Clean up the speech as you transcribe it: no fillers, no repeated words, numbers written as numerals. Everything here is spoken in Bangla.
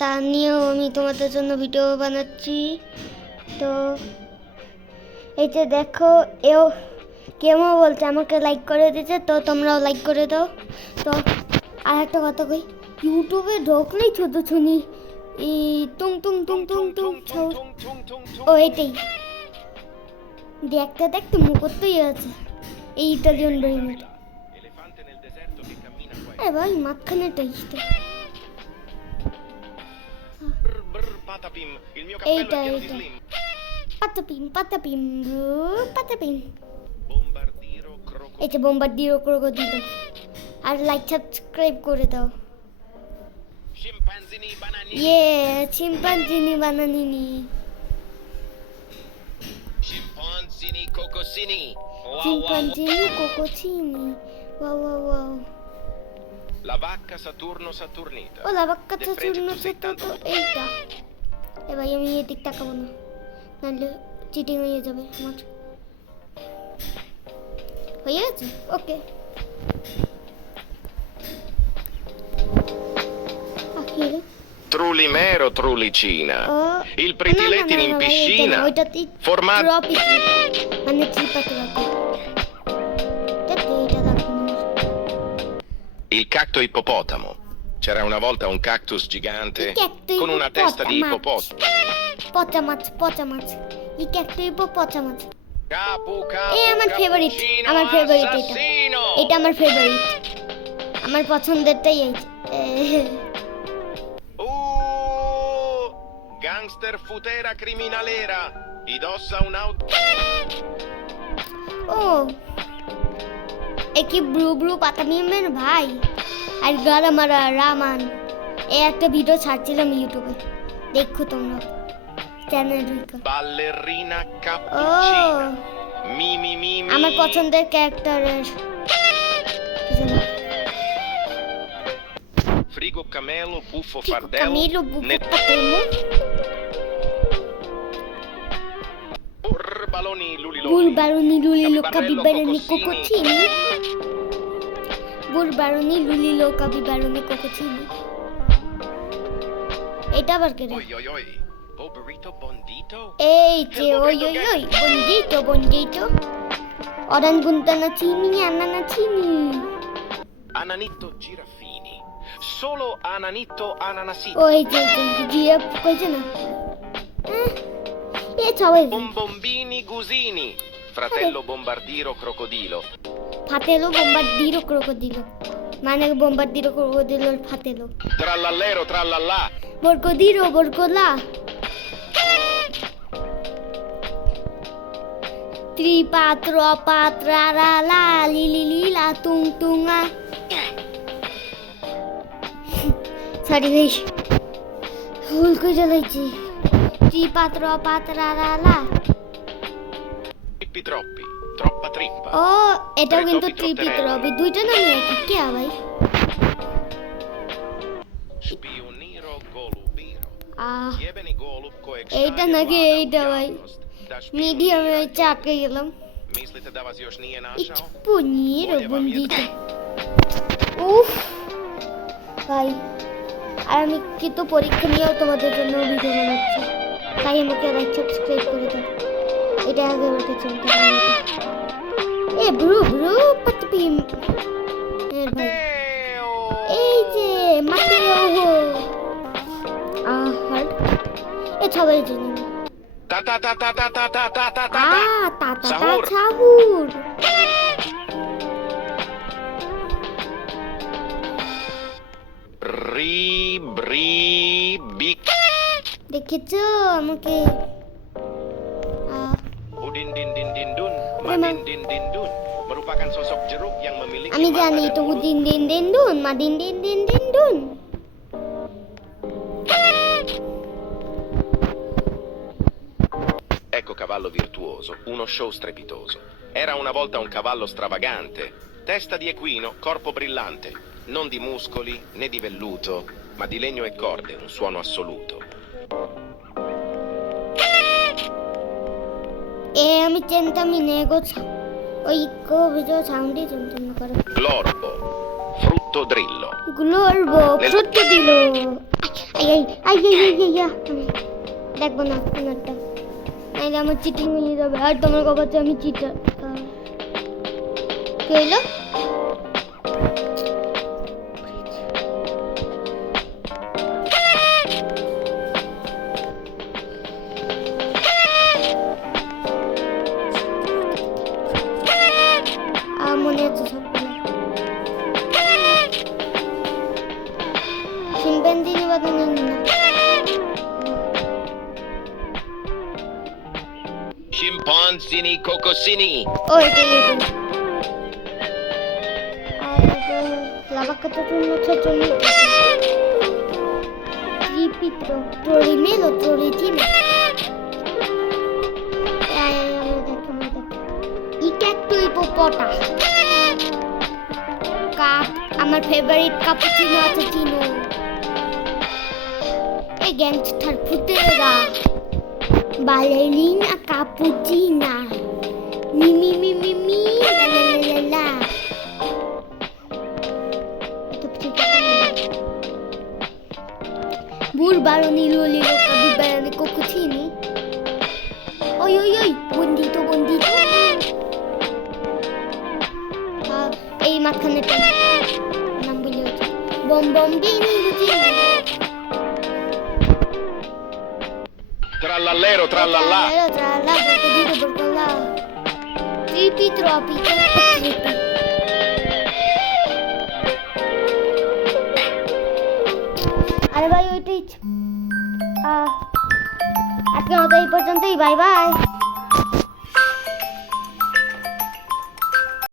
তা নিয়েও আমি তোমাদের জন্য ভিডিও বানাচ্ছি। তো এই যে দেখো, এও কেমন বলছে আমাকে লাইক করে দিয়েছে, তো তোমরাও লাইক করে দাও। তো আর একটা কথা কই, ইউটিউবে ঢোকলেই ছোট ছুনি এই টুং টুং টুং টুং টুং ও এটাই দেখতে দেখতে মুখতেই আছে এই ইটালিয়ান ব্রেইনের। আরে ভাই মাঝখানেটাই তো এইটা এইটা পাতাপিম পাতাপিম পাতাপিম এই যে বোম্বার্ডিরো ক্রোকোডিলো। আর লাইক সাবস্ক্রাইব করে দাও। ইয়ে চিম্পাঞ্জিনি বানানিনি Scimpanzini cocosini. চিম্পাঞ্জিনি কোকোচিনি wow wow wow. La vacca Saturno Saturnita. ও লাবাক্কা চূর্ণ সেটা তো এইটা। এ ভাই আমি এদিক তাকাবো না, নাহলে চিটিং হয়ে যাবে আমার। হয়ে গেছে, ওকে। আখিরে Trulimero Trulicina. Il pretilettino in piscina. Formato. মানে চিপাতে রাখো। এটা রাখো না। Il cacto ippopotamo. C'era una volta un cactus gigante con una testa di ippopotamo. পচা মাছ এই ক্যাক্টো পচা মাছ। Capu এই আমার ফেভারিট, cappuccino আমার ফেভারিট এটা। assassino. এটা আমার ফেভারিট, আমার পছন্দেরটাই এই। Gangster futera criminalera. Indossa un auto. ও একই ব্লু ব্লু পাতা মিমের ভাই আর গারামারা রামান এই একটা ভিডিও ছাড়ছিলাম ইউটিউবে, দেখো তোমরা চ্যানেল রিকা। Ballerina ও cappuccina. Mimi mimi. আমার পছন্দের ক্যারেক্টারের Frigo camelo buffo Camilo fardello. Buffo Baloni luliloni. Burbaroni Lulilo Capibaroni Coccocini. Burbaroni Lulilo Capibaroni Coccocini. এটা আবার কে রে? Oi oi oi. Poverito bondito. এই যে ওই ওই ওই বন্দিটো বন্দিটো orangutanazzini ananazzini. Ananitto giraffini. Solo ananitto ananasito. ওই যে জিরাফ কইছে না এ সবাই Bombombini gusini. Fratello bombardiro crocodilo. ফাতেলো বোম্বার্ডিরো ক্রোকোডিলো মানে বোম্বার্ডিরো ক্রোকোডিলোর ফাতেলো Trallallero trallallà. বরকোডিরো বরকোলা ত্রিপাত্র পাত্রারা লা লিলি লীলা তুং তুঙা। সরি ভাই ভুল করে জ্বালাইছি। ত্রিপাত্র পাত্রারা লা Trippi troppi. Troppa trippa. ও এটাও কিন্তু ত্রিপিত্র দুইটা নামই একই কে ভাই? Spioniro golubiro. Jebeni golub kojeg এইটা šalje নাকি vlada u এইটা ভাই javnost da মিডিয়ামে špionira. চাকে গেলাম। Mislite da vas još nije ইচ našao? পনিরো Bolje vam je বন্দিটো উফ ভাই। আর আমি কিন্তু পরীক্ষা নিয়েও তোমাদের জন্য ভিডিও বানাচ্ছি, তাই আমাকে লাইক সাবস্ক্রাইব করে দাও। এটা আগে আমাকে চলতে হবে। এ ব্রু ব্রু পাতপিম এর ভাই Matteo! এই যে মাতেও হার্ড এ সবাই জানি Ta ta ta ta ta ta ta ta ta ta আ ta. তা তা তা Sahur. সাহুর। Ribribic. দেখেছো আমাকে Udin din din din dun. Memang. Madin din din dun. Merupakan sosok jeruk yang memiliki আমি mata জানি dan তো mulut. দিন দিন দিন দুন মা দিন দিন দিন দিন দুন। Ecco cavallo virtuoso, uno show strepitoso. Era una volta un cavallo stravagante. Testa di equino, corpo brillante. Non di muscoli né di velluto, ma di legno e corde, un suono assoluto. এ আমি চিন্তামি নেগো ওই কো ভিডিও সাউন্ডই চিন্তা করো। Glorbo, frutto drillo. গ্লোরবো Nel- fruit দিল। আই এই আই দেখবো না কোনটা, নাইলে আমার চিটিং হয়ে যাবে। আর তোমার কবাতে আমি চিটার। কি হইলো? মনে আছে সবগুলো। শিম্পাঞ্জি বানানো না। Scimpanzini cocosini. ও এটাই। আর লাভাকাটা জন্য চচনি। Tripitro, Trorimelo, Troritime. Iketto hipopota. Cup, আমার ফেভারিট কাপুচিনো আছে চিনো। এই gangster ফুটেরা। Ballerina cappuccina. Mi mi mi mi mi la la la la la. Ito pita ko na. Burbaroni lolilo kabibarani kokuchini. Oy oy oy, bondito bondito. এই মাখানেটা নাম বলি হচ্ছে বম বম বিনি বুঝিনি। Trallallero trallallà. Trallallà, porcodito porcollà. Tripi troppi, tripi. আরে ভাই ওইটাই আজকের মতো এই পর্যন্তই, বাই বাই।